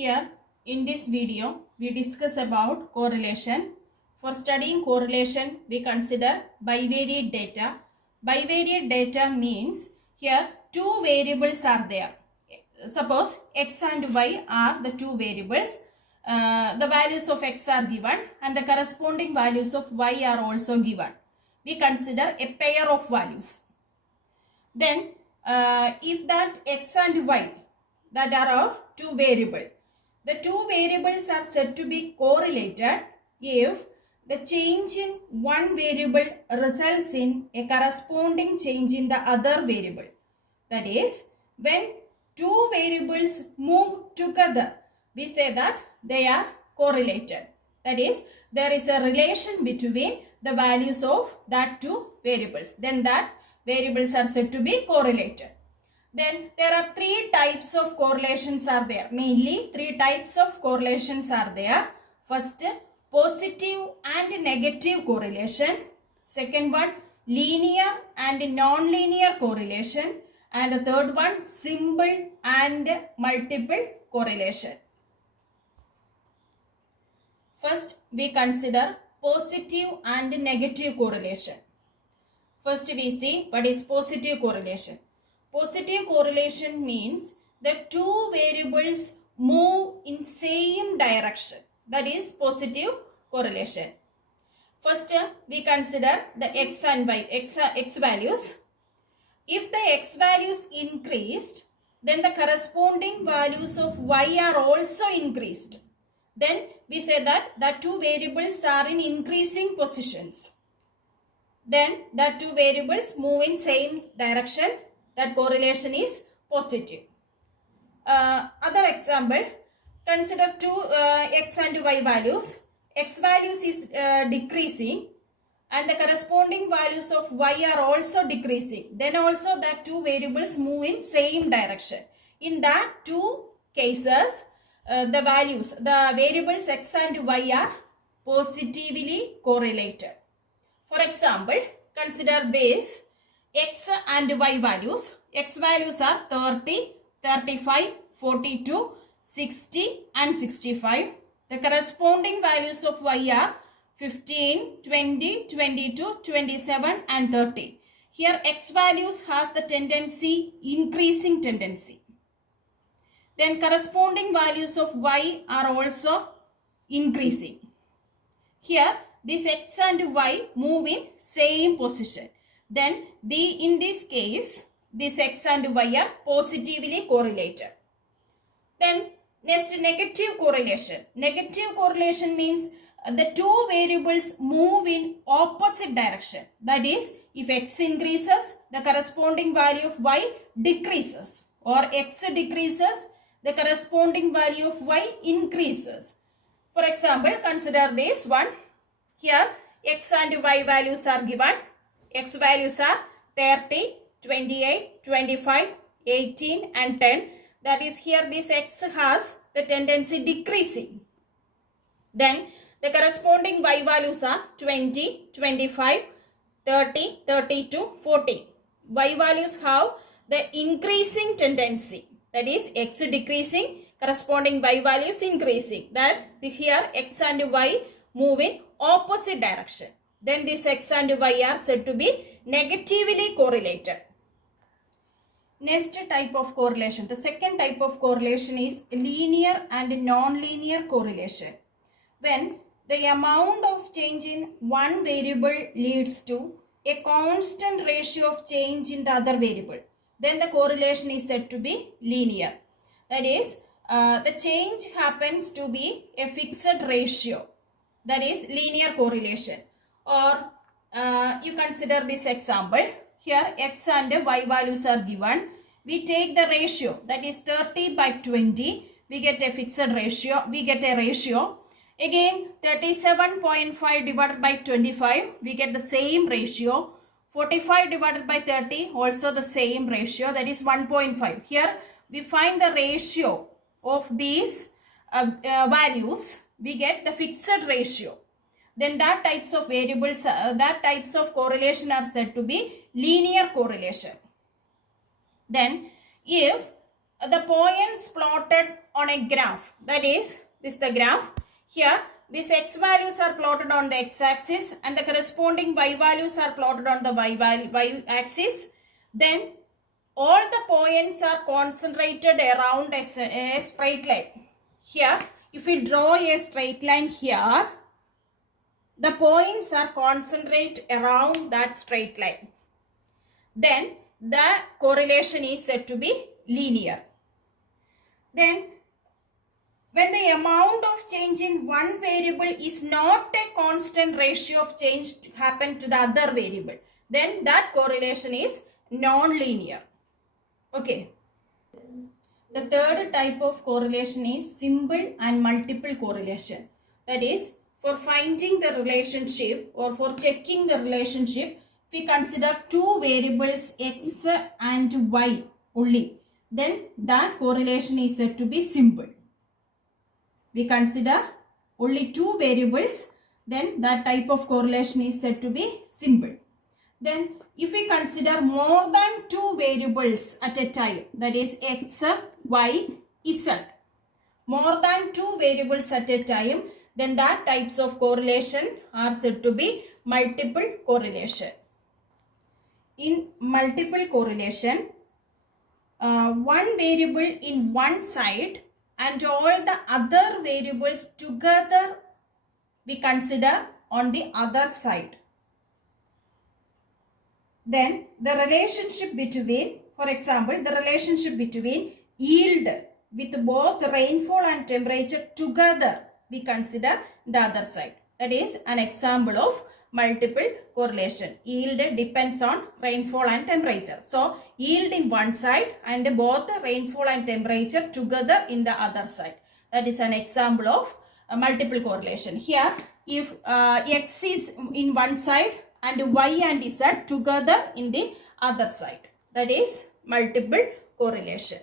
Here in this video we discuss about correlation. For studying correlation we consider bivariate data. Bivariate data means here two variables are there. Suppose x and y are the two variables. The values of x are given and the corresponding values of y are also given. We consider a pair of values. Then if that x and y that are our two variables, the two variables are said to be correlated if the change in one variable results in a corresponding change in the other variable. That is, when two variables move together, we say that they are correlated. That is, there is a relation between the values of that two variables. Then that variables are said to be correlated. Then there are three types of correlations are there. Mainly three types of correlations are there. First, positive and negative correlation. Second one, linear and non-linear correlation. And the third one, simple and multiple correlation. First, we consider positive and negative correlation. First, we see what is positive correlation. Positive correlation means the two variables move in same direction. That is positive correlation. First, we consider the x and y, x values. If the x values increased, then the corresponding values of y are also increased. Then we say that the two variables are in increasing positions. Then the two variables move in same direction. That correlation is positive. Other example, consider two x and y values. X values is decreasing and the corresponding values of y are also decreasing. Then also that two variables move in same direction. In that two cases, the variables x and y are positively correlated. For example, consider this x and y values. X values are 30, 35, 42, 60 and 65. The corresponding values of y are 15, 20, 22, 27 and 30. Here x values has the tendency, increasing tendency. Then corresponding values of y are also increasing. Here this x and y move in same position. Then in this case, this x and y are positively correlated. Then next, negative correlation. Negative correlation means the two variables move in opposite direction. That is, if x increases, the corresponding value of y decreases, or x decreases, the corresponding value of y increases. For example, consider this one. Here x and y values are given. X values are 30, 28, 25, 18 and 10. That is, here this x has the tendency decreasing. Then the corresponding y values are 20, 25, 30, 32, 40. Y values have the increasing tendency. That is, x decreasing, corresponding y values increasing. That here x and y move in opposite direction. Then this x and y are said to be negatively correlated. Next type of correlation. The second type of correlation is linear and non-linear correlation. When the amount of change in one variable leads to a constant ratio of change in the other variable, then the correlation is said to be linear. That is, the change happens to be a fixed ratio. That is linear correlation. Or you consider this example. Here x and y values are given. We take the ratio, that is 30 by 20. We get a fixed ratio. We get a ratio. Again 37.5 divided by 25. We get the same ratio. 45 divided by 30, also the same ratio, that is 1.5. Here we find the ratio of these values. We get the fixed ratio. Then that types of variables, that types of correlation are said to be linear correlation. Then if the points plotted on a graph. That is, this is the graph. Here, these x values are plotted on the x-axis and the corresponding y values are plotted on the y-axis. Then, all the points are concentrated around a straight line. Here, if we draw a straight line here, the points are concentrated around that straight line. Then, the correlation is said to be linear. Then, when the amount of change in one variable is not a constant ratio of change happen to the other variable, then that correlation is non-linear. Okay. The third type of correlation is simple and multiple correlation. That is, for finding the relationship or for checking the relationship, we consider two variables x and y only. Then that correlation is said to be simple. We consider only two variables, then that type of correlation is said to be simple. Then if we consider more than two variables at a time, that is x, y, z, more than two variables at a time, then that types of correlation are said to be multiple correlation. In multiple correlation, one variable in one side and all the other variables together we consider on the other side. Then the relationship between, for example, the relationship between yield with both rainfall and temperature together we consider the other side. That is an example of multiple correlation. Yield depends on rainfall and temperature. So, yield in one side and both the rainfall and temperature together in the other side. That is an example of multiple correlation. Here, if x is in one side and y and z together in the other side, that is multiple correlation.